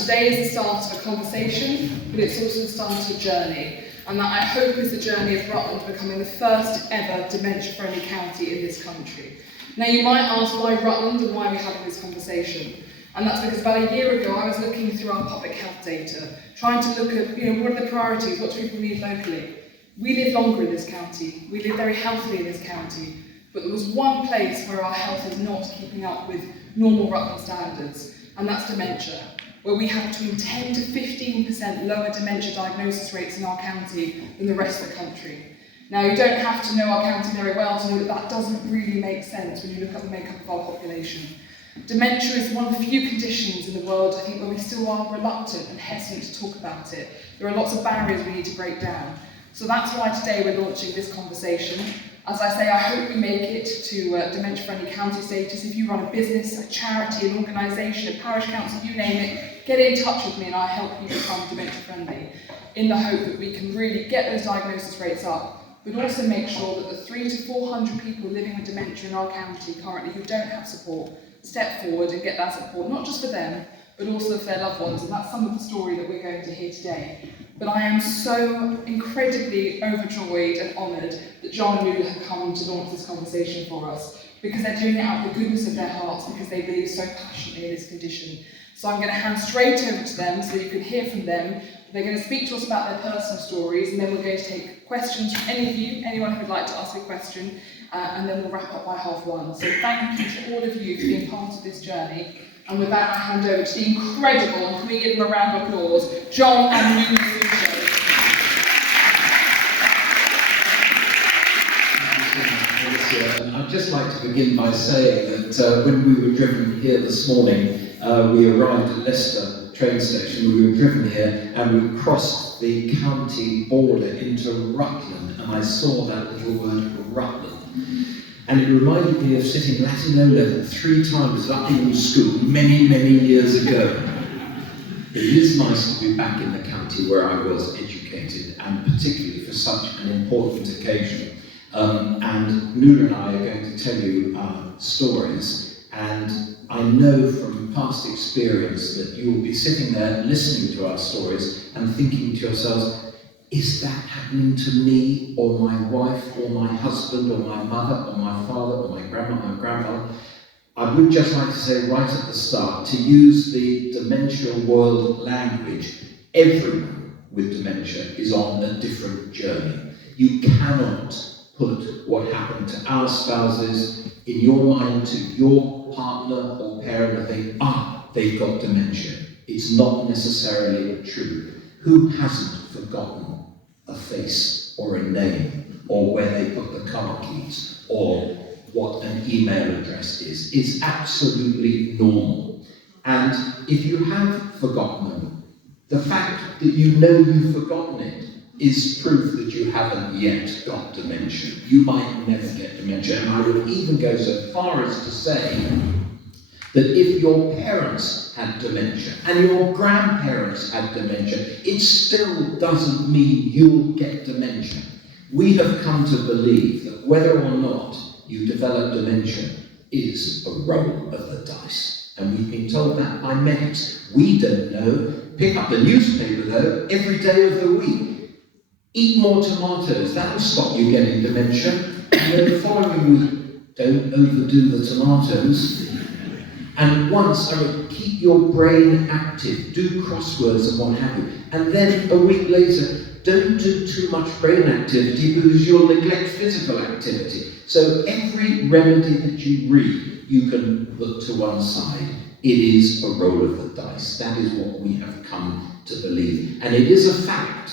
Today is the start of a conversation, but it's also the start of a journey, and that I hope is the journey of Rutland becoming the first ever dementia-friendly county in this country. Now you might ask why Rutland and why we're having this conversation, and that's because about a year ago I was looking through our public health data, trying to look at what are the priorities, what do people need locally. We live longer in this county, we live very healthily in this county, but there was one place where our health is not keeping up with normal Rutland standards, and that's dementia, where we have between 10 to 15% lower dementia diagnosis rates in our county than the rest of the country. Now, you don't have to know our county very well to know that that doesn't really make sense when you look at the makeup of our population. Dementia is one of the few conditions in the world, I think, where we still are reluctant and hesitant to talk about it. There are lots of barriers we need to break down. So that's why today we're launching this conversation. As I say, I hope we make it to dementia-friendly county status. If you run a business, a charity, an organisation, a parish council, you name it, get in touch with me and I'll help you become dementia-friendly, in the hope that we can really get those diagnosis rates up, but also make sure that the 300 to 400 people living with dementia in our county currently who don't have support step forward and get that support, not just for them, but also for their loved ones, and that's some of the story that we're going to hear today. But I am so incredibly overjoyed and honoured that John and Nula have come to launch this conversation for us, because they're doing it out of the goodness of their hearts, because they believe so passionately in this condition. So I'm going to hand straight over to them so you can hear from them. They're going to speak to us about their personal stories, and then we're going to take questions from any of you, anyone who would like to ask a question, and then we'll wrap up by 1:30. So thank you to all of you for being part of this journey. And with that, I hand over to the incredible, and can we give them a round of applause, John and Nula Suchet. I'd just like to begin by saying that when we were driven here this morning, we arrived at Leicester train station. We were driven here and we crossed the county border into Rutland, and I saw that little word Rutland. And it reminded me of sitting Latin O level 3 times at Oakham school many, many years ago. It is nice to be back in the county where I was educated, and particularly for such an important occasion. And Nula and I are going to tell you stories, and I know from past experience that you will be sitting there listening to our stories and thinking to yourselves, is that happening to me, or my wife, or my husband, or my mother, or my father, or my grandma, or my grandmother? I would just like to say right at the start, to use the dementia world language, everyone with dementia is on a different journey. You cannot put what happened to our spouses in your mind to your partner or parent and think, they've got dementia. It's not necessarily true. Who hasn't forgotten a face or a name, or where they put the car keys, or what an email address is? It's absolutely normal. And if you have forgotten them, the fact that you know you've forgotten it is proof that you haven't yet got dementia. You might never get dementia, and I would even go so far as to say that if your parents had dementia and your grandparents had dementia, it still doesn't mean you'll get dementia. We have come to believe that whether or not you develop dementia is a roll of the dice. And we've been told that by medics. We don't know. Pick up the newspaper though every day of the week. Eat more tomatoes, that will stop you getting dementia. And then the following week, don't overdo the tomatoes. And once, keep your brain active, do crosswords and what have you. And then a week later, don't do too much brain activity because you'll neglect physical activity. So every remedy that you read, you can put to one side. It is a roll of the dice. That is what we have come to believe. And it is a fact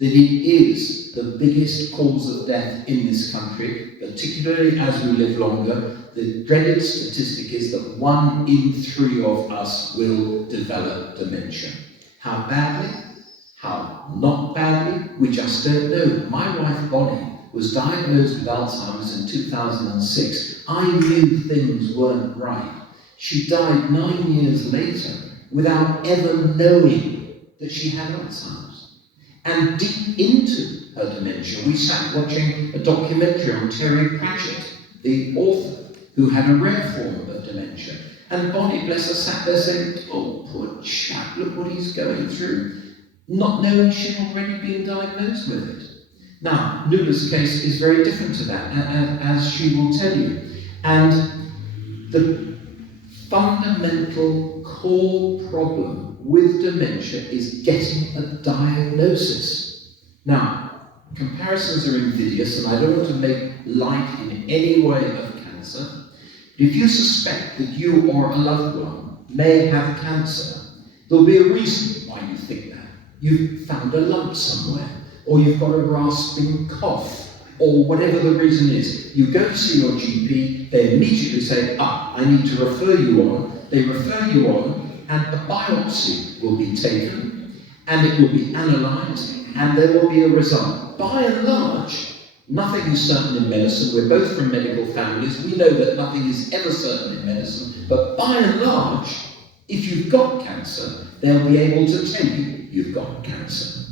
that it is the biggest cause of death in this country, particularly as we live longer. The dreaded statistic is that 1 in 3 of us will develop dementia. How badly? How not badly? We just don't know. My wife Bonnie was diagnosed with Alzheimer's in 2006. I knew things weren't right. She died 9 years later without ever knowing that she had Alzheimer's. And deep into her dementia, we sat watching a documentary on Terry Pratchett, the author, who had a rare form of dementia. And Bonnie, bless her, sat there saying, oh, poor chap, look what he's going through, not knowing she'd already been diagnosed with it. Now, Nula's case is very different to that, as she will tell you. And the fundamental core problem with dementia is getting a diagnosis. Now, comparisons are invidious, and I don't want to make light in any way of cancer. If you suspect that you or a loved one may have cancer, there'll be a reason why you think that. You've found a lump somewhere, or you've got a rasping cough, or whatever the reason is. You go to see your GP, they immediately say, I need to refer you on. They refer you on, and a biopsy will be taken, and it will be analysed, and there will be a result. By and large, nothing is certain in medicine. We're both from medical families. We know that nothing is ever certain in medicine, but by and large, if you've got cancer, they'll be able to tell you you've got cancer.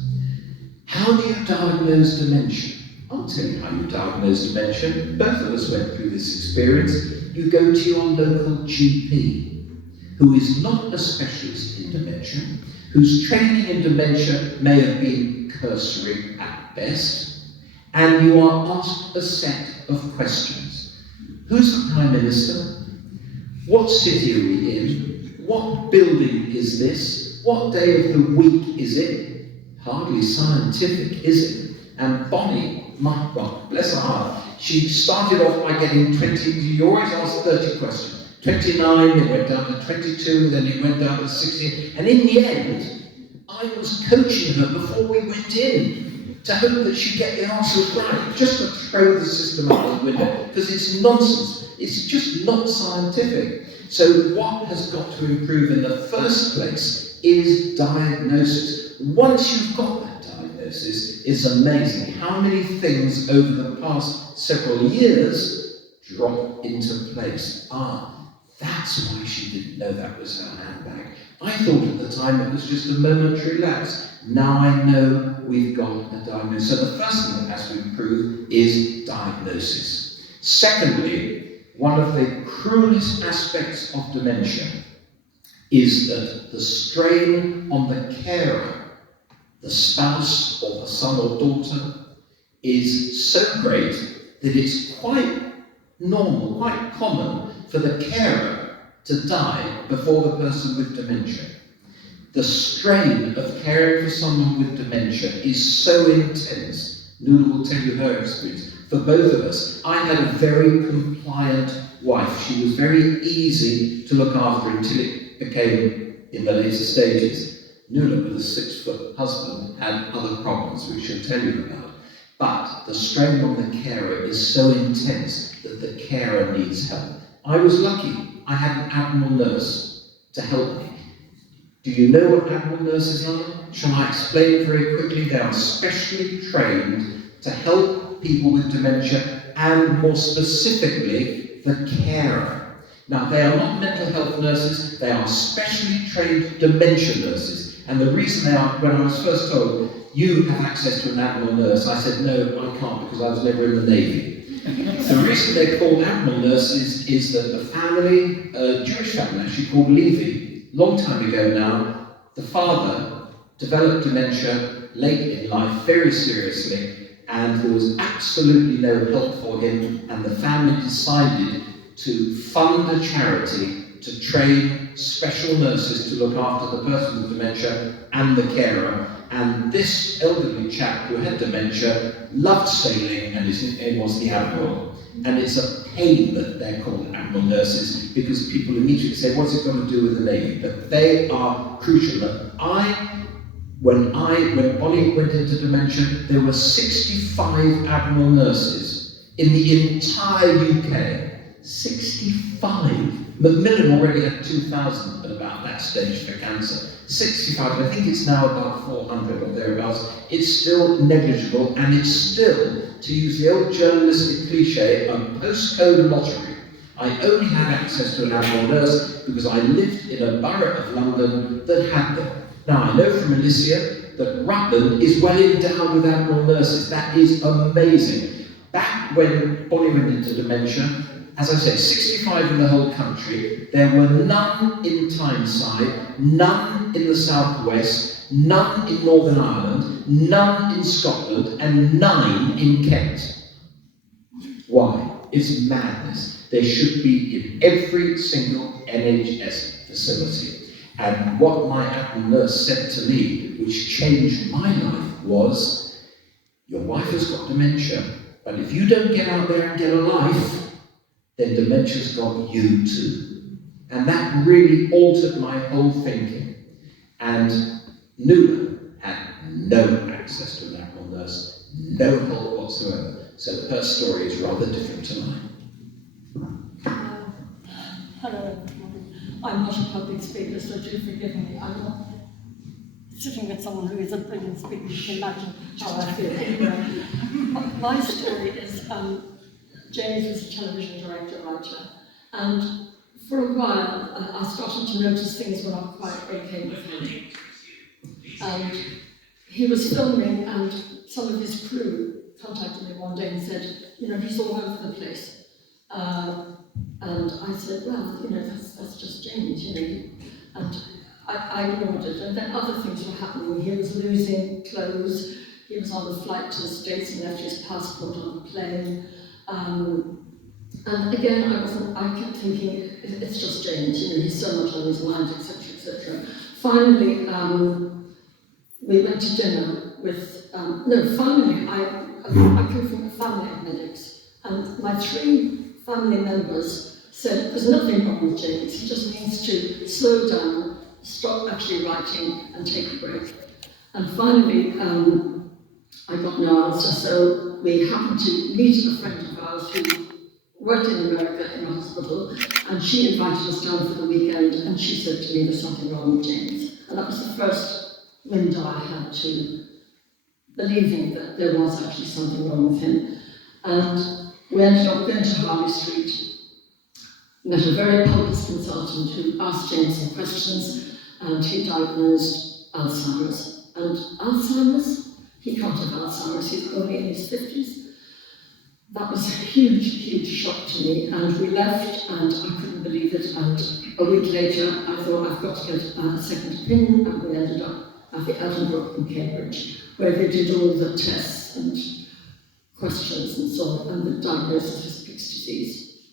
How do you diagnose dementia? I'll tell you how you diagnose dementia. Both of us went through this experience. You go to your local GP, who is not a specialist in dementia, whose training in dementia may have been cursory at best, and you are asked a set of questions. Who's the Prime Minister? What city are we in? What building is this? What day of the week is it? Hardly scientific, is it? And Bonnie, well, bless her heart, she started off by getting 20, you always ask 30 questions. 29, it went down to 22, then it went down to 16, and in the end, I was coaching her before we went in to hope that she'd get the answers right, just to throw the system out the window, because it's nonsense. It's just not scientific. So what has got to improve in the first place is diagnosis. Once you've got that diagnosis, it's amazing how many things over the past several years drop into place. That's why she didn't know that was her handbag. I thought at the time it was just a momentary lapse. Now I know we've got a diagnosis. So the first thing that has to improve is diagnosis. Secondly, one of the cruelest aspects of dementia is that the strain on the carer, the spouse or the son or daughter, is so great that it's quite normal, quite common for the carer to die before the person with dementia. The strain of caring for someone with dementia is so intense. Nula will tell you her experience. For both of us, I had a very compliant wife. She was very easy to look after until it became in the later stages. Nula, with a 6-foot husband, had other problems, which she'll tell you about. But the strain on the carer is so intense that the carer needs help. I was lucky. I had an Admiral nurse to help me. Do you know what Admiral nurses are? Shall I explain very quickly? They are specially trained to help people with dementia, and more specifically, the carer. Now, they are not mental health nurses, they are specially trained dementia nurses. And the reason they are, when I was first told, you have access to an Admiral nurse, I said, no, I can't, because I was never in the Navy. The reason they're called Admiral nurses is that the family, a Jewish family actually called Levy, long time ago now, the father developed dementia late in life, very seriously, and there was absolutely no help for him, and the family decided to fund a charity to train special nurses to look after the person with dementia and the carer. And this elderly chap who had dementia loved sailing, and his name was the Admiral. And it's a pain that they're called Admiral nurses, because people immediately say, what's it got to do with the Navy? But they are crucial. When Bonnie went into dementia, there were 65 Admiral nurses in the entire UK. 65. Macmillan already had 2,000 at about that stage for cancer. 65, I think it's now about 400 or thereabouts. It's still negligible, and it's still, to use the old journalistic cliche, a postcode lottery. I only had access to an Admiral nurse because I lived in a borough of London that had them. Now, I know from Alicia that Rutland is well endowed with Admiral nurses. That is amazing. Back when Bonnie went into dementia, as I say, 65 in the whole country. There were none in Tyneside, none in the southwest, none in Northern Ireland, none in Scotland, and 9 in Kent. Why? It's madness. There should be in every single NHS facility. And what my admin nurse said to me, which changed my life, was, your wife has got dementia, but if you don't get out there and get a life, then dementia's got you too. And that really altered my whole thinking. And Nula had no access to an admin nurse, no help whatsoever. So her story is rather different to mine. Hello, everyone. I'm not a public speaker, so do forgive me. I'm not sitting with someone who is a brilliant speaker. You can imagine how I feel. Anyway, my story is James was a television director, writer, and for a while I started to notice things were not quite okay with him. And he was filming, and some of his crew contacted me one day and said, you know, he's all over the place. And I said, well, you know, that's just James, you know. And I ignored it. And then other things were happening. He was losing clothes. He was on a flight to the States and left his passport on the plane. And again, I kept thinking, it's just James, you know, he's so much on his mind, etc., etc. Finally, we went to dinner with, finally, I come from a family of medics, and my 3 family members said, there's nothing wrong with James, he just needs to slow down, stop actually writing, and take a break. And finally, I got no answer, so we happened to meet a friend of ours who worked in America in a hospital, and she invited us down for the weekend, and she said to me, there's something wrong with James. And that was the first window I had to believing that there was actually something wrong with him. And we ended up going to Harley Street, met a very pompous consultant who asked James some questions, and he diagnosed Alzheimer's. And Alzheimer's? He can't have Alzheimer's, he's only in his 50s. That was a huge, huge shock to me, and we left, and I couldn't believe it, and a week later I thought I've got to get a second opinion, and we ended up at the Edinburgh in Cambridge, where they did all the tests and questions and so on, and the diagnosis was Pick's disease.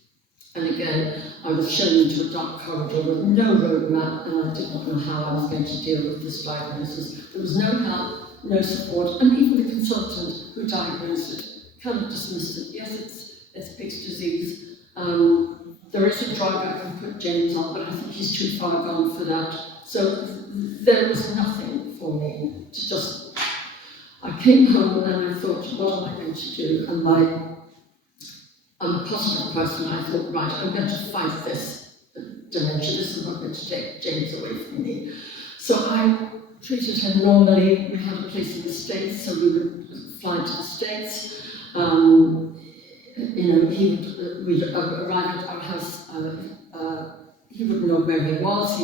And again, I was shown into a dark corridor with no roadmap, and I did not know how I was going to deal with this diagnosis. There was no help, no support, and even the consultant who diagnosed it kind of dismissed it. Yes, it's Pick's disease. There is a drug I can put James on, but I think he's too far gone for that. So there was nothing for me to just... I came home and I thought, what am I going to do? And I'm a positive person. I thought, right, I'm going to fight this dementia. This is not going to take James away from me. So I treated him normally. We had a place in the States, so we would fly to the States. You know, we'd arrive at our house. He wouldn't know where he was.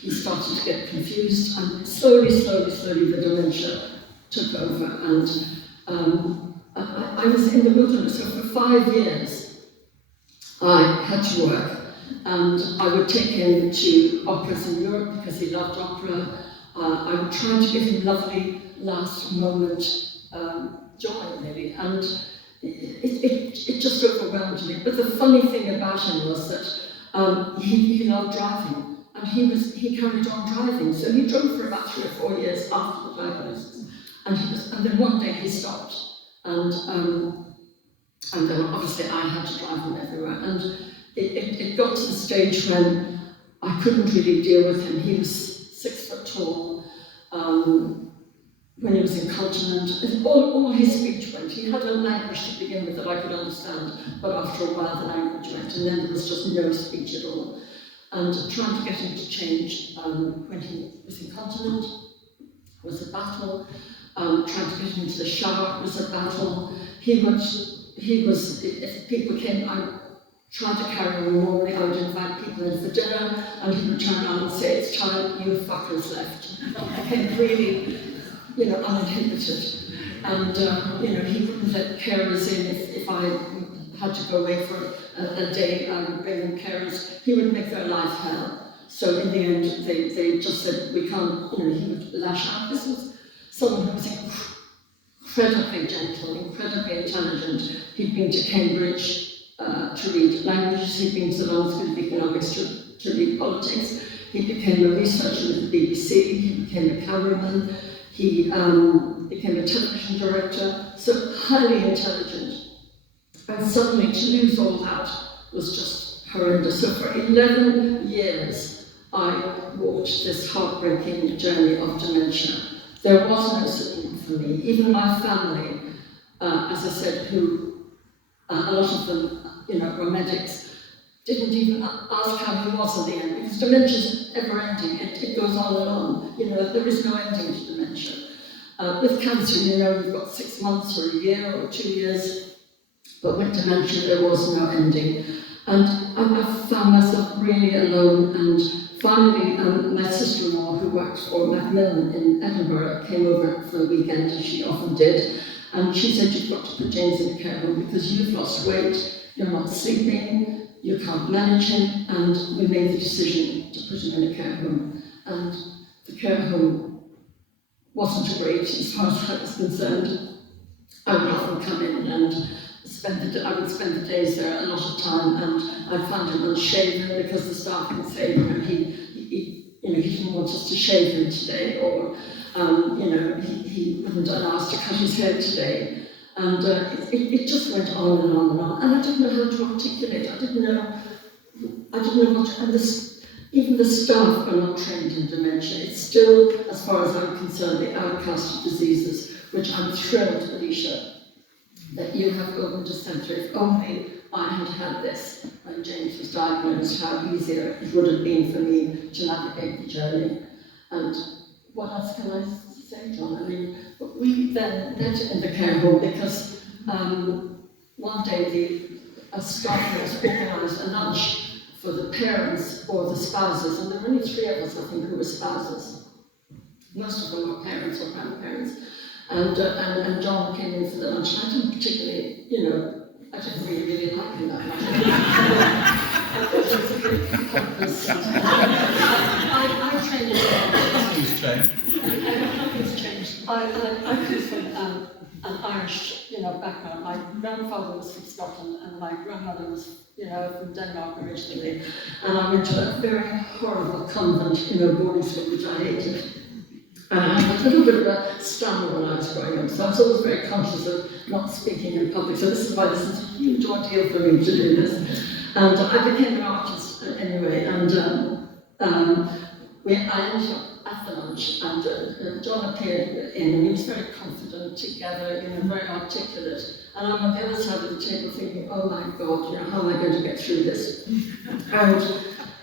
He started to get confused, and slowly, the dementia took over. And I was in the wilderness, so for 5 years I had to work, and I would take him to operas in Europe because he loved opera. I would try to give him lovely last moment joy, really, and it just overwhelmed me. But the funny thing about him was that he loved driving, and he carried on driving. So he drove for about 3 or 4 years after the diagnosis, and then one day he stopped, and then obviously I had to drive him everywhere, and it got to the stage when I couldn't really deal with him. He was 6 foot tall. When he was incontinent, all his speech went. He had a language to begin with that I could understand, but after a while the language went, and then there was just no speech at all. And trying to get him to change when he was incontinent was a battle. Trying to get him into the shower was a battle. If people came, I tried to carry on normally. I would invite people in for dinner, and he would turn around and say, "It's time you fuckers left." I became really, uninhibited. And, he wouldn't let carers in if I had to go away for a day, I would bring them carers, he would make their life hell. So in the end, they just said, we can't, he would lash out. This was someone who was incredibly gentle, incredibly intelligent. He'd been to Cambridge to read languages, he'd been to the London School of Economics to read politics. He became a researcher with the BBC, he became a cameraman, he became a television director, so highly intelligent. And suddenly to lose all that was just horrendous. So for 11 years, I walked this heartbreaking journey of dementia. There was no support for me. Even my family, as I said, who a lot of them, were medics, didn't even ask how he was in the end, because dementia is ever-ending. It goes on and on. There is no ending to dementia. With cancer, we've got 6 months or a year or 2 years. But with dementia, there was no ending. And I found myself really alone. And finally, my sister-in-law, who worked for Macmillan in Edinburgh, came over for the weekend, as she often did. And she said, you've got to put James in a care home because you've lost weight, you're not sleeping, you can't manage him. And we made the decision to put him in a care home. And the care home wasn't great as far as I was concerned. I would often come in and I would spend the days there a lot of time, and I'd find him unshaven because the staff would say, he didn't want us to shave him today, or he wouldn't allow us to cut his hair today, and it just went on and on and on, and I didn't know how to articulate. I didn't know what, and even the staff are not trained in dementia. It's still, as far as I'm concerned, the outcast of diseases, which I'm thrilled, Alicia, that you have opened a centre. If only I had had this when James was diagnosed, how easier it would have been for me to navigate the journey. And what else can I say, John? We then met in the care home because one day a staff nurse organised a lunch for the parents or the spouses, and there were only 3 of us, I think, who were spouses. Most of them were parents or grandparents. And John came in for the lunch, and I didn't particularly, I didn't really like him that much. I thought he was a bit pompous. I trained I come from an Irish, background. My grandfather was from Scotland, and my grandmother was, from Denmark originally. And I went to a very horrible convent, boarding school, which I hated. And I had a little bit of a stammer when I was growing up, so I was always very conscious of not speaking in public. So this is why this is a huge ordeal for me to do this. And I became an artist anyway, and I ended up at the lunch, and John appeared in, and he was very confident, together, very articulate. And I'm on the other side of the table thinking, oh my God, how am I going to get through this? And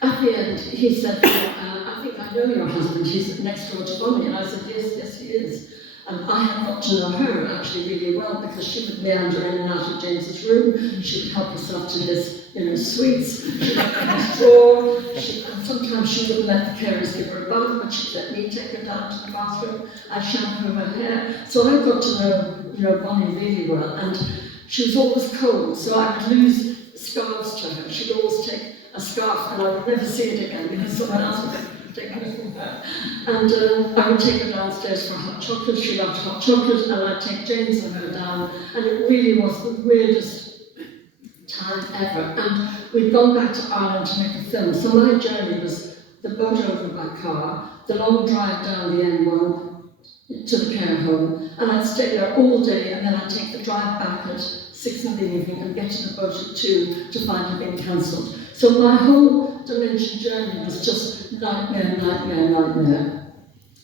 at the end, he said, I think I know your husband, he's next door to Bonnie. And I said, yes, he is. And I had got to know her actually really well, because she would meander in and out of James's room. She would help herself to his sweets. She would have his drawer. And sometimes she wouldn't let the carers give her a bath, but she'd let me take her down to the bathroom. I'd shampoo her hair. So I got to know Bonnie really well. And she was always cold, so I would lose scarves to her. She'd always take a scarf, and I would never see it again because someone else would take it from her. And I would take her downstairs for hot chocolate. She loved hot chocolate, and I'd take James and her down, and it really was the weirdest time ever. And we'd gone back to Ireland to make a film, so my journey was the boat over by car, the long drive down the M1 to the care home, and I'd stay there all day, and then I'd take the drive back at 6 in the evening and get to the boat at 2 to find it being cancelled. So my whole dementia journey was just nightmare.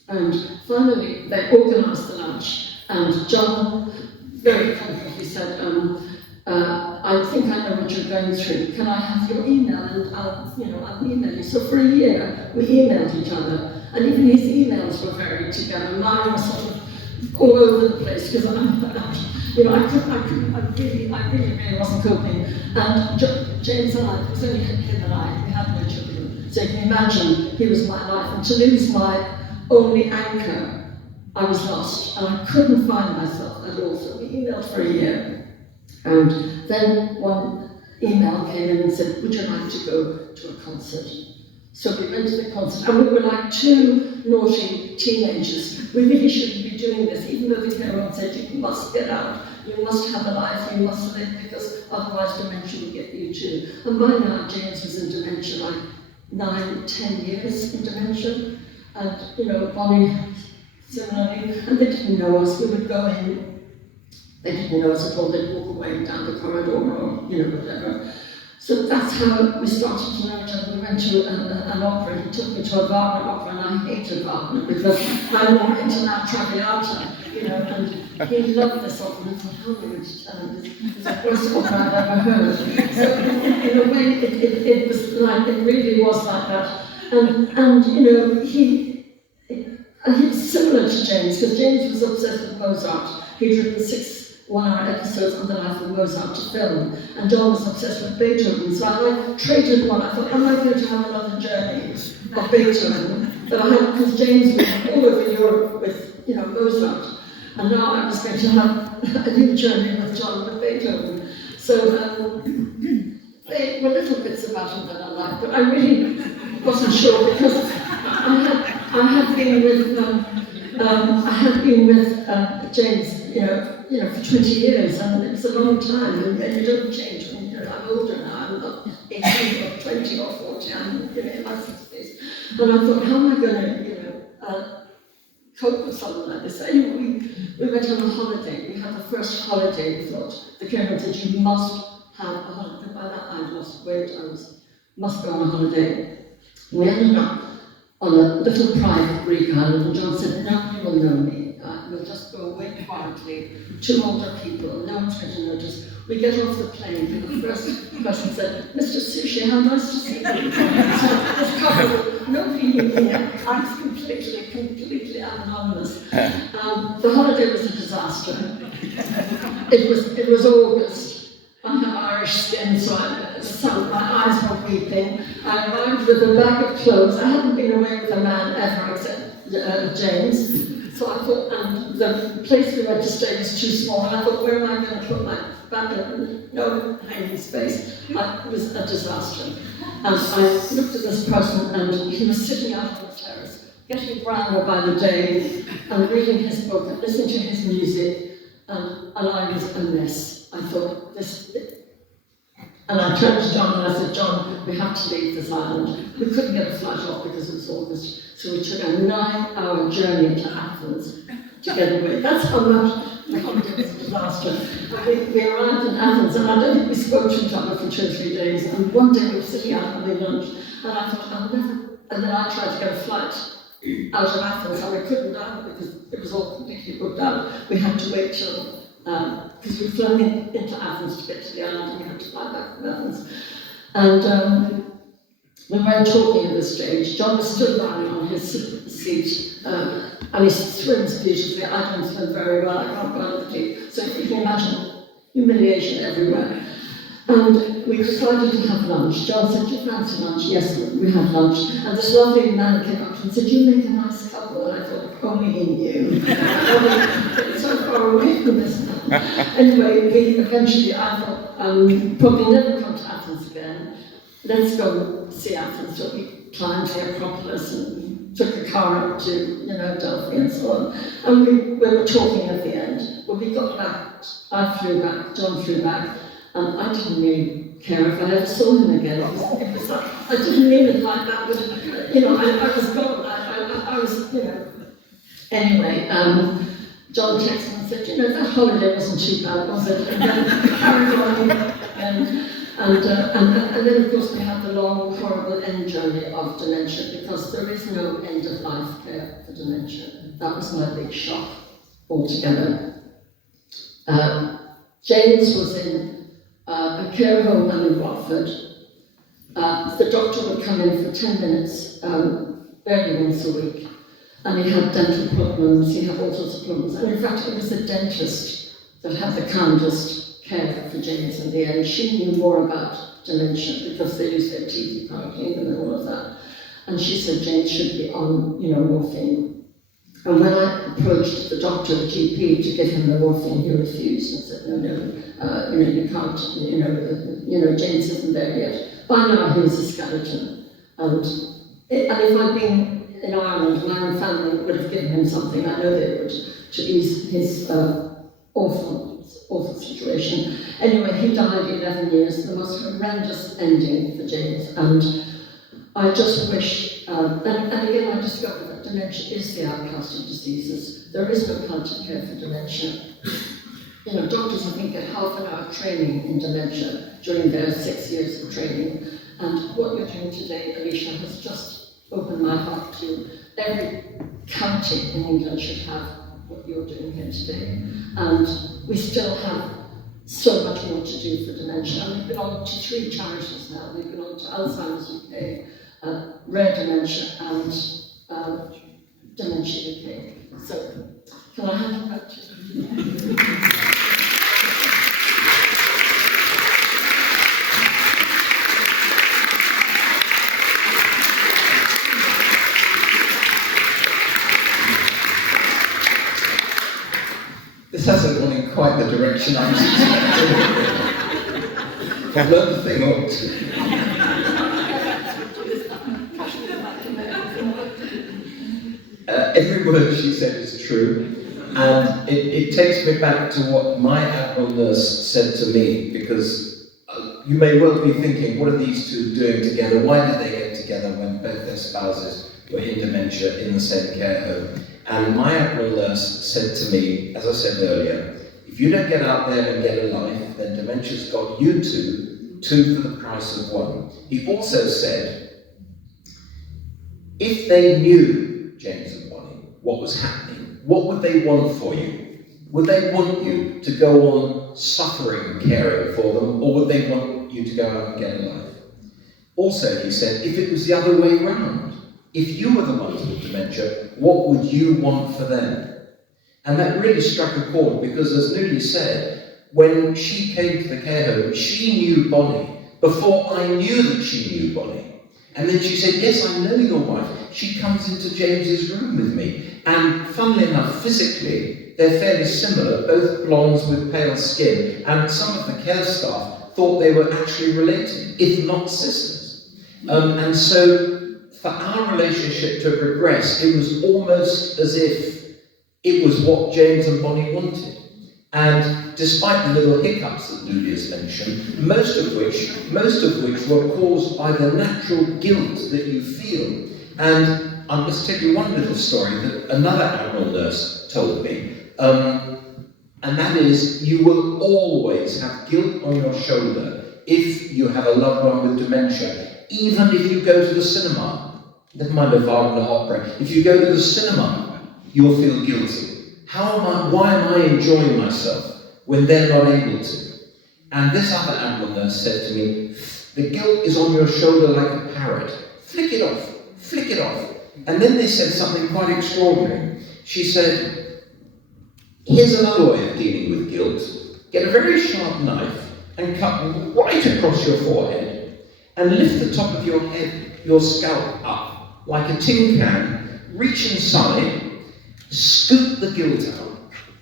And finally, they organised the lunch, and John very confidently said, I think I know what you're going through. Can I have your email? And I'll email you. So for a year, we emailed each other, and even his emails were varied together. Mine was sort of all over the place because I really wasn't coping. And James and I, it was only him and I, we had no children. So you can imagine, he was my life. And to lose my only anchor, I was lost. And I couldn't find myself at all. So we emailed for a year. And then one email came in and said, would you like to go to a concert? So we went to the concert, and we were like two naughty teenagers. We really shouldn't be doing this, even though the carer said, you must get out, you must have a life, you must live, because otherwise dementia will get you too. And by now, James was in dementia, like 9, 10 years in dementia. And, you know, Bonnie, similarly, and they didn't know us. We would go in, they didn't know us at all, they'd walk away down the corridor or, you know, whatever. So that's how we started to know each other. We went to an opera. He took me to a Wagner opera, and I hated Wagner because I'm more into La Traviata, you know, and he loved this opera. And I thought, how would it's the worst opera I've ever heard. So in a way, it was like, it really was like that. And you know, he was similar to James, because James was obsessed with Mozart. He'd written 6 one-hour episodes on the life of Mozart to film, and John was obsessed with Beethoven, so I traded one. I thought, am I going to have another journey of Beethoven that I had, because James was all over Europe with, you know, Mozart, and now I was going to have a new journey with John with Beethoven. So they were little bits about him that I liked, but I really wasn't sure, because I had been with James, you know, for 20 years, and it's a long time, and you don't change when I'm older now. I'm not 18 or 20 or 40. I'm in my 60s, and I thought, how am I going to, cope with someone like this? Anyway, we went on a holiday. We had the first holiday. We thought, the carer said, you must have a holiday. By that I lost weight. Must go on a holiday. We ended up on a little private Greek island, and John said, nobody will know me. We'll just go away quietly. 2 older people, no one's going to notice. We get off the plane, and the first person said, Mr. Suchet, how nice to see you. So this couple, nobody knew me. I was completely anonymous. The holiday was a disaster. It was August. I have Irish skin, so my eyes were weeping. I arrived with a bag of clothes. I hadn't been away with a man ever, except James. So I thought, and the place we went to stay was too small, and I thought, where am I going to put my bag? No hanging space. It was a disaster. And I looked at this person, and he was sitting out on the terrace, getting browner by the day, and reading his book, and listening to his music, and I was a mess. I thought, and I turned to John and I said, John, we have to leave this island. We couldn't get a flight off because it was August, so we took a 9-hour journey to Athens to get away. That's how much the holiday was a disaster. We arrived in Athens, and I don't think we spoke to each other for 2 or 3 days, and one day we were sitting out having lunch, and I thought, I'll never, and then I tried to get a flight out of Athens, and we couldn't because it was all completely booked out. We had to wait till because we'd flown into Athens to get to the island, and we had to fly back from Athens. And we weren't talking at this stage. John was still lying on his seat, and he swims beautifully. I don't swim very well, I can't go under the deep. So you can imagine humiliation everywhere. And we decided to have lunch. John said, do you fancy lunch? Yes, we had lunch. And this lovely man came up and said, you make a nice couple. And I thought, only he knew. It's so far away from this now. Anyway, I thought, probably never come to Athens again. Let's go see Athens. So we climbed the Acropolis and took a car up to, Delphi and so on. And we were talking at the end. When we got back, I flew back, John flew back. And I didn't really care if I ever saw him again. It was like, I didn't mean it like that, but I was gone. I was, Anyway, John texted and said, that holiday wasn't too bad, was it? And then carried on, and then of course we had the long, horrible end journey of dementia, because there is no end of life care for dementia. That was my big shock altogether. James was in a care home in Watford. The doctor would come in for 10 minutes, barely once a week, and he had dental problems, he had all sorts of problems. And in fact, it was the dentist that had the kindest care for James in the end. She knew more about dementia because they use their teeth, you can't clean them and all of that. And she said James should be on, morphine. And when I approached the doctor, the GP, to give him the morphine, he refused and said, no, you can't, James isn't there yet. By now he was a skeleton. And if I'd been in Ireland, my own family would have given him something, I know they would, to ease his awful situation. Anyway, he died 11 years, the most horrendous ending for James. And I just wish, and again I discovered that dementia is the outcast of diseases. There is no palliative care for dementia. Doctors I think get half an hour training in dementia during their 6 years of training. And what you're doing today, Alicia, has just opened my heart to every county in England should have what you're doing here today. And we still have so much more to do for dementia. And we belong to 3 charities now. We belong to Alzheimer's UK, Rare Dementia, and Dementia UK. So, can I hand it back to you? This hasn't gone in quite the direction I was expecting. I've learned the thing or two. Every word she said is true, and it takes me back to what my Admiral nurse said to me, because you may well be thinking, what are these two doing together? Why did they get together when both their spouses were in dementia in the same care home? And my Admiral nurse said to me, as I said earlier, if you don't get out there and get a life, then dementia's got you two for the price of one. He also said, if they knew, James and Bonnie, what was happening, what would they want for you? Would they want you to go on suffering, caring for them, or would they want you to go out and get a life? Also, he said, if it was the other way round, if you were the ones with dementia, what would you want for them? And that really struck a chord, because as Nula said, when she came to the care home, she knew Bonnie before I knew that she knew Bonnie. And then she said, yes, I know your wife. She comes into James's room with me. And funnily enough, physically, they're fairly similar, both blondes with pale skin. And some of the care staff thought they were actually related, if not sisters. And so, for our relationship to progress, it was almost as if it was what James and Bonnie wanted. And despite the little hiccups that Nula's mentioned, most of which were caused by the natural guilt that you feel. And I'll just tell you one little story that another Admiral nurse told me. And that is, you will always have guilt on your shoulder if you have a loved one with dementia, even if you go to the cinema. Never mind a Wagner opera. If you go to the cinema, you'll feel guilty. Why am I enjoying myself when they're not able to? And this other Admiral nurse said to me, the guilt is on your shoulder like a parrot. Flick it off, flick it off. And then they said something quite extraordinary. She said, here's another way of dealing with guilt. Get a very sharp knife and cut right across your forehead and lift the top of your head, your scalp up like a tin can, reach inside, scoop the guilt out,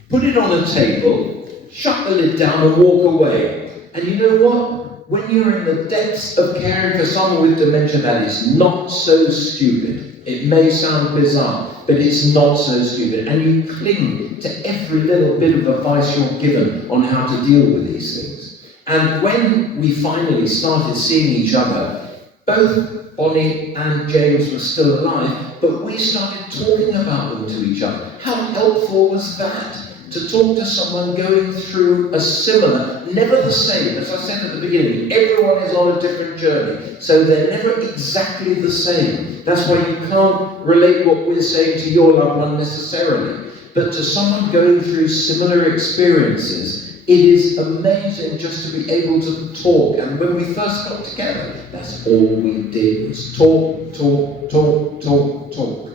put it on a table, shut the lid down and walk away. And you know what? When you're in the depths of caring for someone with dementia, that is not so stupid. It may sound bizarre, but it's not so stupid. And you cling to every little bit of advice you're given on how to deal with these things. And when we finally started seeing each other, both Bonnie and James were still alive, but we started talking about them to each other. How helpful was that? To talk to someone going through a similar, never the same, as I said at the beginning, everyone is on a different journey, so they're never exactly the same. That's why you can't relate what we're saying to your loved one necessarily. But to someone going through similar experiences, it is amazing just to be able to talk. And when we first got together, that's all we did was talk, talk, talk, talk, talk.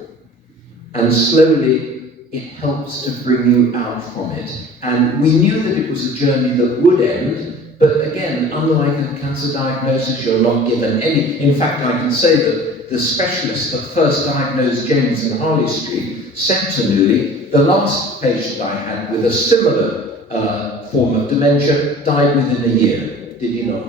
And slowly, it helps to bring you out from it. And we knew that it was a journey that would end, but again, unlike a cancer diagnosis, you're not given any. In fact, I can say that the specialist that first diagnosed James in Harley Street sent to Newley. The last patient I had with a similar form of dementia died within a year. Did he not?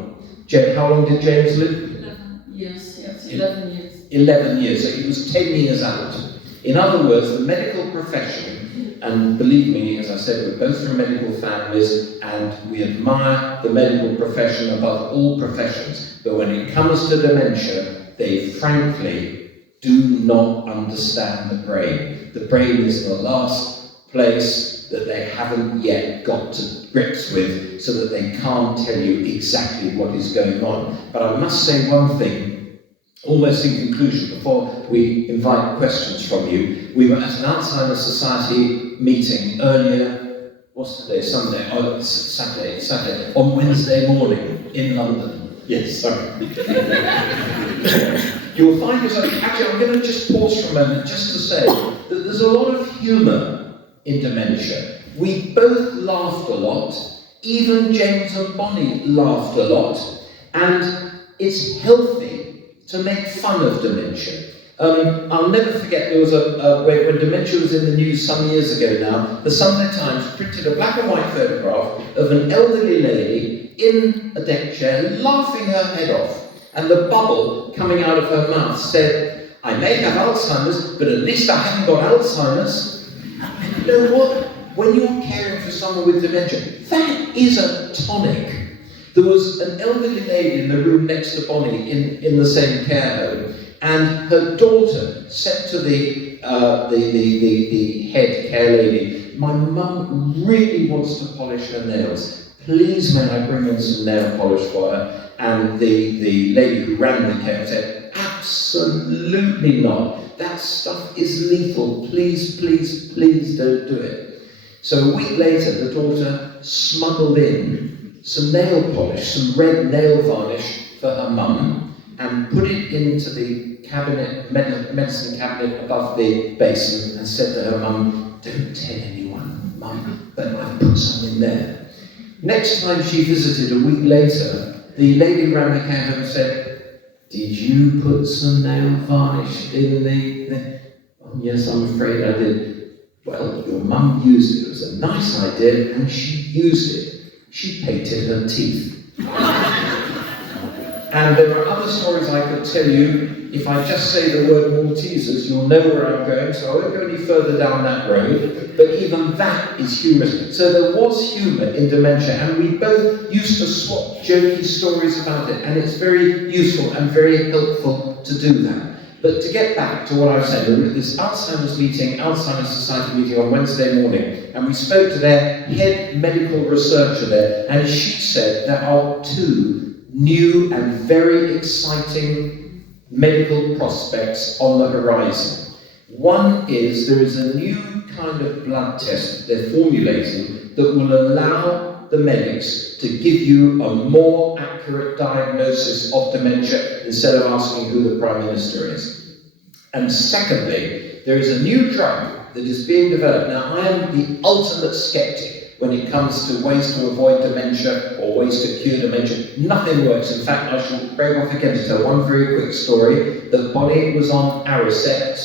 How long did James live? 11 years, yes, 11 years. 11 years, so he was 10 years out. In other words, the medical profession, and believe me, as I said, we're both from medical families and we admire the medical profession above all professions, but when it comes to dementia, they frankly do not understand the brain. The brain is the last place that they haven't yet got to grips with, so that they can't tell you exactly what is going on. But I must say one thing, almost in conclusion, before we invite questions from you. We were at an Alzheimer's Society meeting earlier, what's today, Sunday? Oh, Saturday, on Wednesday morning in London. Yes, sorry. You'll find yourself, actually I'm going to just pause for a moment just to say that there's a lot of humour in dementia. We both laughed a lot, even James and Bonnie laughed a lot, and it's healthy to make fun of dementia. I'll never forget, there was when dementia was in the news some years ago now, the Sunday Times printed a black and white photograph of an elderly lady in a deck chair laughing her head off, and the bubble coming out of her mouth said, "I may have Alzheimer's, but at least I haven't got Alzheimer's." And you know what? When you're caring for someone with dementia, that is a tonic. There was an elderly lady in the room next to Bonnie in the same care home, and her daughter said to the head care lady, "My mum really wants to polish her nails. Please may I bring in some nail polish for her?" And the lady who ran the care said, "Absolutely not. That stuff is lethal. Please, please, please don't do it." So a week later, the daughter smuggled in some nail polish, some red nail varnish for her mum, and put it into the cabinet, medicine cabinet above the basin, and said to her mum, "Don't tell anyone, Mum, but I've put some in there." Next time she visited a week later, the lady ran the care home and said, "Did you put some nail varnish in the... Oh, yes, I'm afraid I did." "Well, your mum used it. It was a nice idea, and she used it. She painted her teeth." And there are other stories I could tell you. If I just say the word Maltesers, you'll know where I'm going, so I won't go any further down that road. But even that is humorous. So there was humour in dementia, and we both used to swap jokey stories about it, and it's very useful and very helpful to do that. But to get back to what I was saying, we were at this Alzheimer's Society meeting on Wednesday morning, and we spoke to their head medical researcher there, and she said there are two new and very exciting medical prospects on the horizon. One is there is a new kind of blood test they're formulating that will allow the medics to give you a more accurate diagnosis of dementia instead of asking who the Prime Minister is. And secondly, there is a new drug that is being developed. Now, I am the ultimate skeptic when it comes to ways to avoid dementia or ways to cure dementia. Nothing works. In fact, I shall break off again to tell one very quick story. That Bonnie was on Aricept,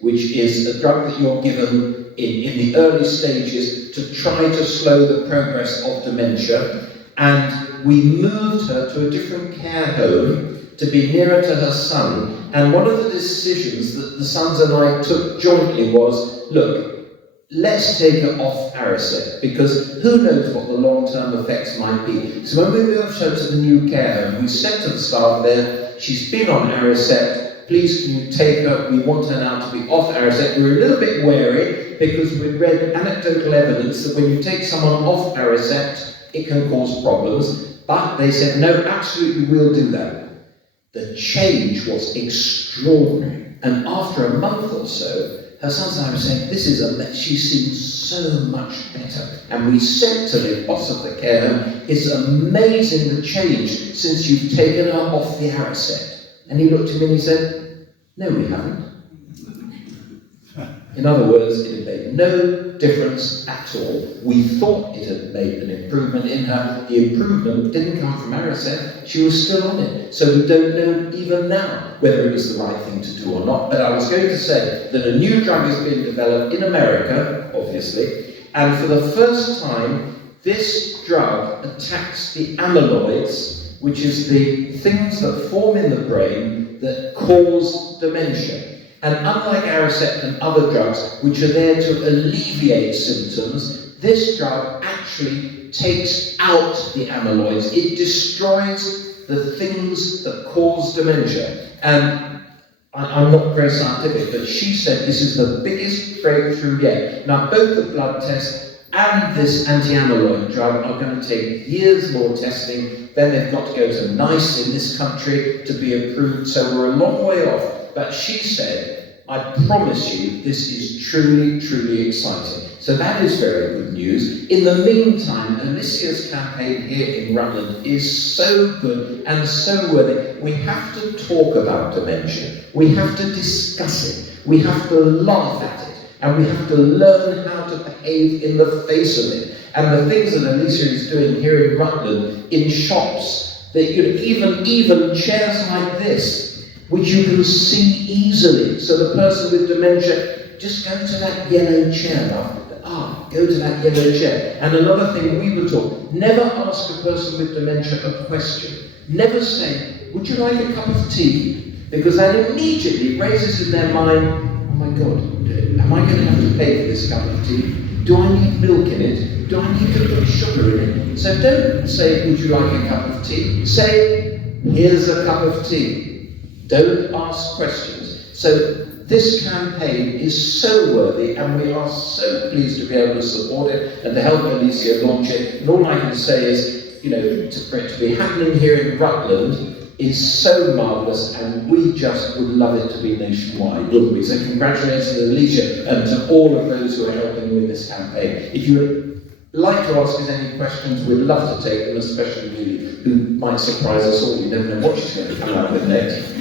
which is a drug that you're given in the early stages to try to slow the progress of dementia, and we moved her to a different care home to be nearer to her son, and one of the decisions that the sons and I took jointly was, look, let's take her off Aricept, because who knows what the long-term effects might be. So when we moved her to the new care home, we said to the staff there, she's been on Aricept, please can you take her, we want her now to be off Aricept. We were a little bit wary, because we'd read anecdotal evidence that when you take someone off Aricept, it can cause problems, but they said, no, absolutely we'll do that. The change was extraordinary, and after a month or so, her sons and I were saying, she seems so much better. And we said to the boss of the care home, it's amazing the change since you've taken her off the Aricept. And he looked at me and he said, no, we haven't. In other words, it had made no difference at all. We thought it had made an improvement in her. The improvement didn't come from Aricept. She was still on it. So we don't know even now whether it was the right thing to do or not. But I was going to say that a new drug is being developed in America, obviously, and for the first time, this drug attacks the amyloids, which is the things that form in the brain that cause dementia. And unlike Aricept and other drugs, which are there to alleviate symptoms, this drug actually takes out the amyloids. It destroys the things that cause dementia. And I'm not very scientific, but she said this is the biggest breakthrough yet. Now, both the blood test and this anti-amyloid drug are going to take years more testing. Then they've got to go to NICE in this country to be approved, so we're a long way off. But she said, I promise you, this is truly, truly exciting. So that is very good news. In the meantime, Alicia's campaign here in Rutland is so good and so worthy. We have to talk about dementia. We have to discuss it. We have to laugh at it. And we have to learn how to behave in the face of it. And the things that Alicia is doing here in Rutland, in shops, that even chairs like this, which you can see easily. So the person with dementia, just go to that yellow chair now. Go to that yellow chair. And another thing we were taught, never ask a person with dementia a question. Never say, would you like a cup of tea? Because that immediately raises in their mind, oh my God, am I going to have to pay for this cup of tea? Do I need milk in it? Do I need to put sugar in it? So don't say, would you like a cup of tea? Say, here's a cup of tea. Don't ask questions. So this campaign is so worthy, and we are so pleased to be able to support it and to help Alicia launch it. And all I can say is, for it to be happening here in Rutland is so marvellous, and we just would love it to be nationwide, wouldn't we? So congratulations, Alicia, and to all of those who are helping with this campaign. If you would like to ask us any questions, we'd love to take them, especially Lily, who might surprise us all. You never know what she's going to come out with next.